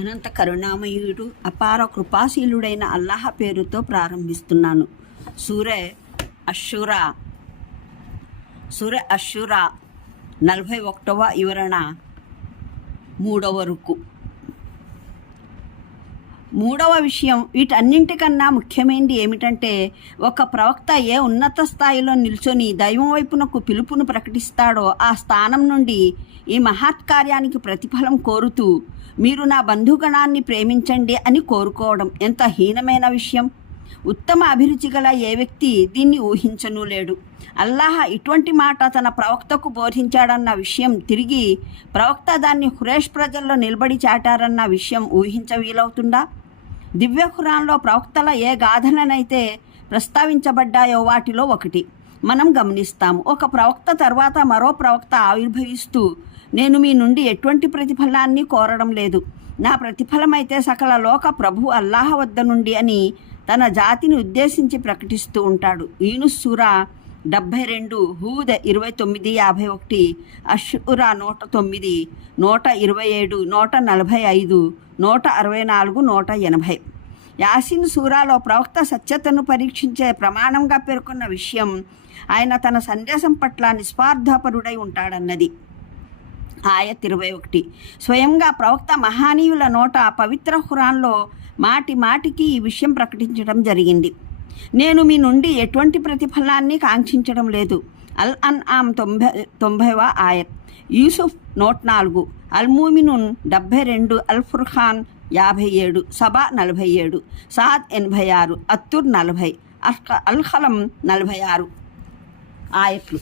అనంత కరుణామయుడు అపార కృపాశీలుడైన అల్లాహ పేరుతో ప్రారంభిస్తున్నాను. సూరే అషురా సూరే అషురా నలభై ఒకటవ వివరణ మూడవ రుకు. మూడవ విషయం వీటన్నింటికన్నా ముఖ్యమైనది ఏమిటంటే ఒక ప్రవక్త ఏ ఉన్నత స్థాయిలో నిల్చొని దైవం వైపునకు పిలుపును ప్రకటిస్తాడో ఆ స్థానం నుండి ఈ మహత్కార్యానికి ప్రతిఫలం కోరుతూ మీరు నా బంధుగణాన్ని ప్రేమించండి అని కోరుకోవడం ఎంత హీనమైన విషయం. ఉత్తమ అభిరుచి గల ఏ వ్యక్తి దీన్ని ఊహించను లేడు. అల్లాహ ఇటువంటి మాట తన ప్రవక్తకు బోధించాడన్న విషయం తిరిగి ప్రవక్త దాన్ని హురేష్ ప్రజల్లో నిలబడి చాటారన్న విషయం ఊహించ వీలవుతుందా దివ్య ఖురాన్లో ప్రవక్తల ఏ గాథననైతే ప్రస్తావించబడ్డాయో వాటిలో ఒకటి. మనం గమనిస్తాము ఒక ప్రవక్త తర్వాత మరో ప్రవక్త ఆవిర్భవిస్తూ నేను మీ నుండి ఎటువంటి ప్రతిఫలాన్ని కోరడం లేదు. నా ప్రతిఫలమైతే సకల లోక ప్రభు అల్లాహ వద్ద నుండి అని తన జాతిని ఉద్దేశించి ప్రకటిస్తూ ఉంటాడు. ఈనుసూర డెబ్భై రెండు హూద ఇరవై తొమ్మిది యాభై ఒకటి అషురా నూట తొమ్మిది నూట ఇరవై ఏడు నూట నలభై ఐదు నూట అరవై నాలుగు నూట ఎనభై. యాసిన్ సూరాలో ప్రవక్త సత్యతను పరీక్షించే ప్రమాణంగా పేర్కొన్న విషయం ఆయన తన సందేశం పట్ల నిస్వార్థపరుడై ఉంటాడన్నది. ఆయత్ ఇరవై ఒకటి. స్వయంగా ప్రవక్త మహానీయుల నోట పవిత్ర ఖురాన్లో మాటి మాటికి ఈ విషయం ప్రకటించడం జరిగింది. నేను మీ నుండి ఎటువంటి ప్రతిఫలాన్ని కాంక్షించడం లేదు. అల్ అన్ ఆమ్ తొంభై తొంభైవ ఆయత్. యూసుఫ్ నూట నాలుగు. అల్ మూమినున్ డెబ్భై రెండు అల్ ఫుర్ఖాన్ యాభై ఏడు సబా నలభై ఏడు సాద్ ఎనభై ఆరు అత్తుర్ నలభై అల్హలం నలభై ఆరు. ఆయట్లు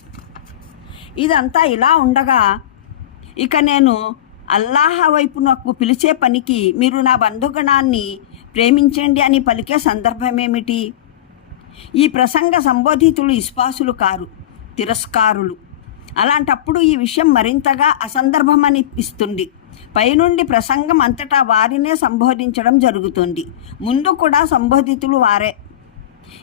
ఇదంతా ఇలా ఉండగా ఇక నేను అల్లాహ వైపు నాకు పిలిచే పనికి మీరు నా బంధుగణాన్ని ప్రేమించండి అని పలికే సందర్భమేమిటి? ఈ ప్రసంగ సంబోధితులు ఇస్పాసులు కారు తిరస్కారులు. అలాంటప్పుడు ఈ విషయం మరింతగా అసందర్భమనిపిస్తుంది. పైనుండి ప్రసంగం అంతటా వారినే సంబోధించడం జరుగుతుంది. ముందు కూడా సంబోధితులు వారే.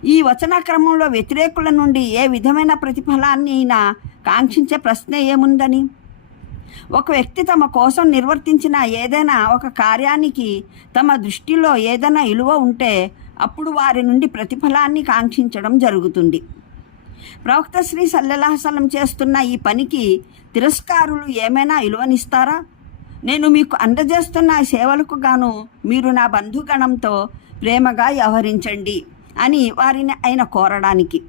ఈ వచన క్రమంలో వ్యతిరేకుల నుండి ఏ విధమైన ప్రతిఫలాన్ని అయినా కాంక్షించే ప్రశ్న ఏముందని? ఒక వ్యక్తి తమ కోసం నిర్వర్తించిన ఏదైనా ఒక కార్యానికి తమ దృష్టిలో ఏదైనా విలువ ఉంటే అప్పుడు వారి నుండి ప్రతిఫలాన్ని కాంక్షించడం జరుగుతుంది. ప్రవక్త శ్రీ సల్లెలాహసలం చేస్తున్న ఈ పనికి తిరస్కారులు ఏమైనా విలువనిస్తారా నేను మీకు అందజేస్తున్న సేవలకు గాను మీరు నా బంధుగణంతో ప్రేమగా వ్యవహరించండి అని వారిని ఆయన కోరడానికి.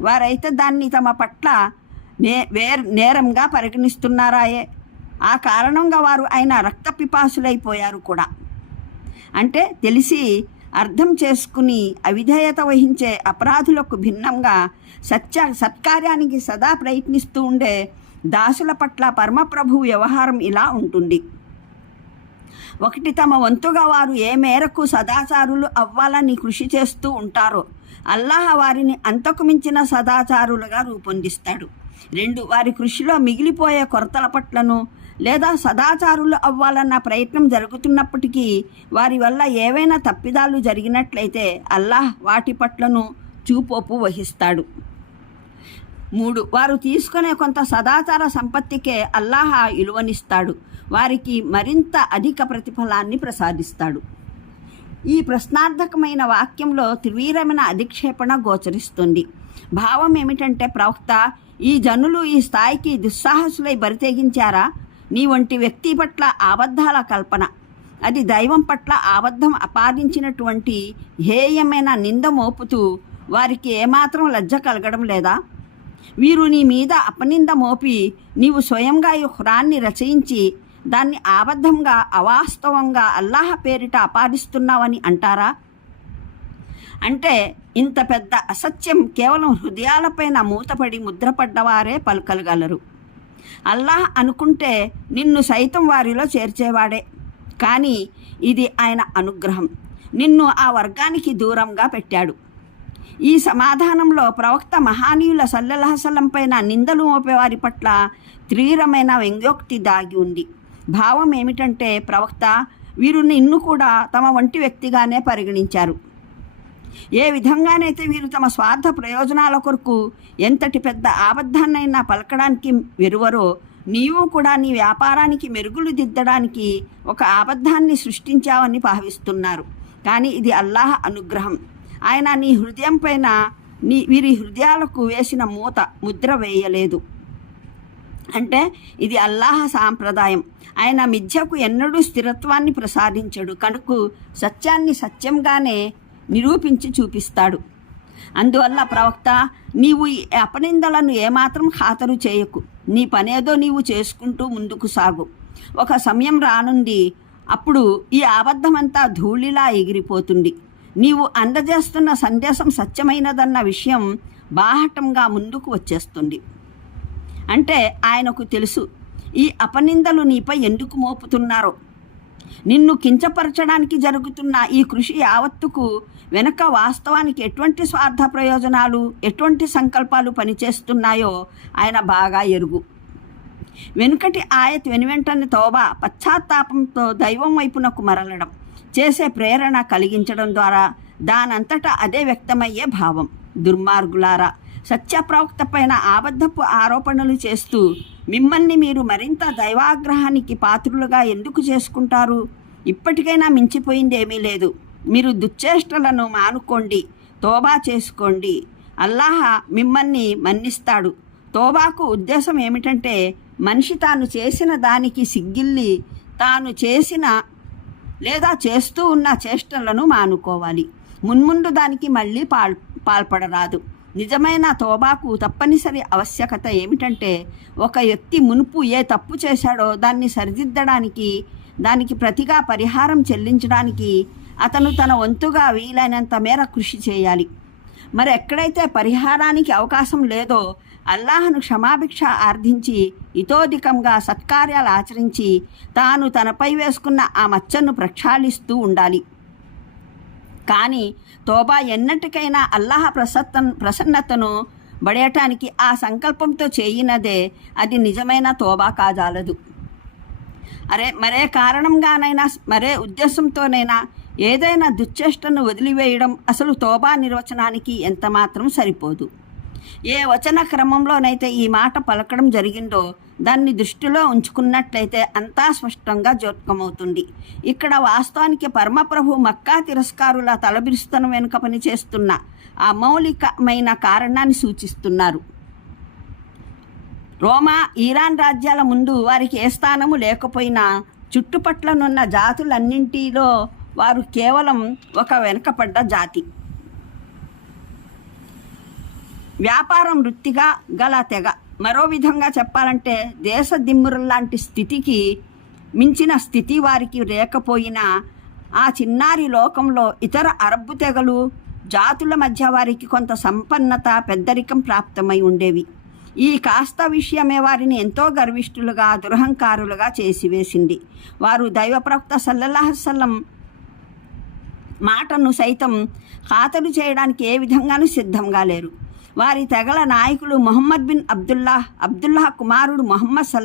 వారైతే దాన్ని తమ పట్ల నే వేర్ నేరంగా పరిగణిస్తున్నారాయే. ఆ కారణంగా వారు ఆయన రక్త పిపాసులైపోయారు కూడా. అంటే తెలిసి అర్థం చేసుకుని అవిధేయత వహించే అపరాధులకు భిన్నంగా సత్య సత్కార్యానికి సదా ప్రయత్నిస్తూ ఉండే దాసుల పట్ల పరమప్రభు వ్యవహారం ఇలా ఉంటుంది. ఒకటి తమ వంతుగా వారు ఏ మేరకు సదాచారులు అవ్వాలని కృషి చేస్తూ ఉంటారో అల్లాహ వారిని అంతకు మించిన సదాచారులుగా రూపొందిస్తాడు. రెండు వారి కృషిలో మిగిలిపోయే కొరతల పట్లను లేదా సదాచారులు అవ్వాలన్న ప్రయత్నం జరుగుతున్నప్పటికీ వారి వల్ల ఏవైనా తప్పిదాలు జరిగినట్లయితే అల్లాహ్ వాటి పట్లను చూపోపు వహిస్తాడు. మూడు వారు తీసుకునే కొంత సదాచార సంపత్తికే అల్లాహ విలువనిస్తాడు వారికి మరింత అధిక ప్రతిఫలాన్ని ప్రసాదిస్తాడు. ఈ ప్రశ్నార్థకమైన వాక్యంలో త్రివీరమైన అధిక్షేపణ గోచరిస్తుంది. భావం ఏమిటంటే ప్రవక్త ఈ జనులు ఈ స్థాయికి దుస్సాహసులై బరితెగించారా? నీ వంటి వ్యక్తి పట్ల అబద్ధాల కల్పన. అది దైవం పట్ల అబద్ధం అపాదించినటువంటి హేయమైన నింద మోపుతూ వారికి ఏమాత్రం లజ్జ కలగడం లేదా? వీరు నీ మీద అపనింద మోపి నీవు స్వయంగా ఈ హురాన్ని రచయించి దాన్ని అబద్ధంగా అవాస్తవంగా అల్లాహ పేరిట అపాదిస్తున్నావని అంటారా? అంటే ఇంత పెద్ద అసత్యం కేవలం హృదయాలపైన మూతపడి ముద్రపడ్డవారే పలకలగలరు అల్లాహ్ అనుకుంటే నిన్ను సైతం వారిలో చేర్చేవాడే. కానీ ఇది ఆయన అనుగ్రహం. నిన్ను ఆ వర్గానికి దూరంగా పెట్టాడు. ఈ సమాధానంలో ప్రవక్త మహానీయుల సల్లహసలం పైన నిందలు మోపేవారి పట్ల తీవ్రమైన వ్యంగ్యోక్తి దాగి ఉంది. భావం ఏమిటంటే ప్రవక్త వీరు నిన్ను కూడా తమ వంటి వ్యక్తిగానే పరిగణించారు. ఏ విధంగానైతే వీరు తమ స్వార్థ ప్రయోజనాల కొరకు ఎంతటి పెద్ద ఆబద్ధాన్నైనా పలకడానికి వెరువరో నీవు కూడా నీ వ్యాపారానికి మెరుగులు దిద్దడానికి ఒక ఆబద్ధాన్ని సృష్టించావని భావిస్తున్నారు. కానీ ఇది అల్లాహ్ అనుగ్రహం. ఆయన నీ హృదయం పైన నీ వీరి హృదయాలకు వేసిన మూత ముద్ర వేయలేదు. అంటే ఇది అల్లాహ సాంప్రదాయం. ఆయన మిథ్యకు ఎన్నడూ స్థిరత్వాన్ని ప్రసాదించడు. కనుక సత్యాన్ని సత్యంగానే నిరూపించి చూపిస్తాడు. అందువల్ల ప్రవక్త నీవు ఈ అపనిందలను ఏమాత్రం ఖాతరు చేయకు. నీ పనేదో నీవు చేసుకుంటూ ముందుకు సాగు. ఒక సమయం రానుంది అప్పుడు ఈ అబద్ధమంతా ధూళిలా ఎగిరిపోతుంది. నీవు అందజేస్తున్న సందేశం సత్యమైనదన్న విషయం బాహటంగా ముందుకు వచ్చేస్తుంది. అంటే ఆయనకు తెలుసు ఈ అపనిందలు నీపై ఎందుకు మోపుతున్నారో. నిన్ను కించపరచడానికి జరుగుతున్న ఈ కృషి యావత్తుకు వెనక వాస్తవానికి ఎటువంటి స్వార్థ ప్రయోజనాలు ఎటువంటి సంకల్పాలు పనిచేస్తున్నాయో ఆయన బాగా ఎరుగు. వెనుకటి ఆయత్ వెనువెంటని తోబా పశ్చాత్తాపంతో దైవం వైపునకు మరలడం చేసే ప్రేరణ కలిగించడం ద్వారా దానంతటా అదే వ్యక్తమయ్యే భావం. దుర్మార్గులారా సత్య ప్రవక్త పైన ఆబద్ధపు ఆరోపణలు చేస్తూ మిమ్మల్ని మీరు మరింత దైవాగ్రహానికి పాత్రులుగా ఎందుకు చేసుకుంటారు? ఇప్పటికైనా మించిపోయింది ఏమీ లేదు. మీరు దుశ్చేష్టలను మానుకోండి తోబా చేసుకోండి. అల్లాహ మిమ్మల్ని మన్నిస్తాడు. తోబాకు ఉద్దేశం ఏమిటంటే మనిషి తాను చేసిన దానికి సిగ్గిల్లి తాను చేసిన లేదా చేస్తూ ఉన్న చేష్టలను మానుకోవాలి. మున్ముందు దానికి మళ్ళీ పాల్ పాల్పడరాదు. నిజమైన తోబాకు తప్పనిసరి ఆవశ్యకత ఏమిటంటే ఒక వ్యక్తి మునుపు ఏ తప్పు చేశాడో దాన్ని సరిదిద్దడానికి దానికి ప్రతిగా పరిహారం చెల్లించడానికి అతను తన వంతుగా వీలైనంత మేర కృషి చేయాలి. మరి ఎక్కడైతే పరిహారానికి అవకాశం లేదో అల్లాహను క్షమాభిక్ష ఆర్థించి ఇతోధికంగా సత్కార్యాలు ఆచరించి తాను తనపై వేసుకున్న ఆ మచ్చను ప్రక్షాళిస్తూ ఉండాలి. కానీ తోబా ఎన్నటికైనా అల్లాహ ప్రసత్త ప్రసన్నతను బడేయటానికి ఆ సంకల్పంతో చేయినదే అది నిజమైన తోబా కాజాలదు. అరే మరే కారణంగానైనా మరే ఉద్దేశంతోనైనా ఏదైనా దుశ్చేష్టను వదిలివేయడం అసలు తోబా నిర్వచనానికి ఎంతమాత్రం సరిపోదు. ఏ వచన క్రమంలోనైతే ఈ మాట పలకడం జరిగిందో దాన్ని దృష్టిలో ఉంచుకున్నట్లయితే అంతా స్పష్టంగా జోత్కమవుతుంది. ఇక్కడ వాస్తవానికి పరమప్రభు మక్కా తిరస్కారుల తలబిరుస్తనం వెనుక పనిచేస్తున్న అమౌలికమైన కారణాన్ని సూచిస్తున్నారు. రోమా ఈరాన్ రాజ్యాల ముందు వారికి ఏ స్థానము లేకపోయినా చుట్టుపట్లనున్న జాతులన్నింటిలో వారు కేవలం ఒక వెనుకపడ్డ జాతి. వ్యాపారం వృత్తిగా గల తెగ. మరో విధంగా చెప్పాలంటే దేశ దిమ్మురుల్లాంటి స్థితికి మించిన స్థితి వారికి లేకపోయినా ఆ చిన్నారి లోకంలో ఇతర అరబ్బు తెగలు జాతుల మధ్య వారికి కొంత సంపన్నత పెద్దరికం ప్రాప్తమై ఉండేవి. ఈ కాస్త విషయమే వారిని ఎంతో గర్విష్ఠులుగా దురహంకారులుగా చేసివేసింది. వారు దైవప్రవక్త సల్లల్లాహసల్లం మాటను సైతం ఖాతరు చేయడానికి ఏ విధంగానూ సిద్ధంగా లేరు. వారి తెగల నాయకులు మొహమ్మద్ బిన్ అబ్దుల్లా అబ్దుల్లా కుమారుడు మొహమ్మద్ సల్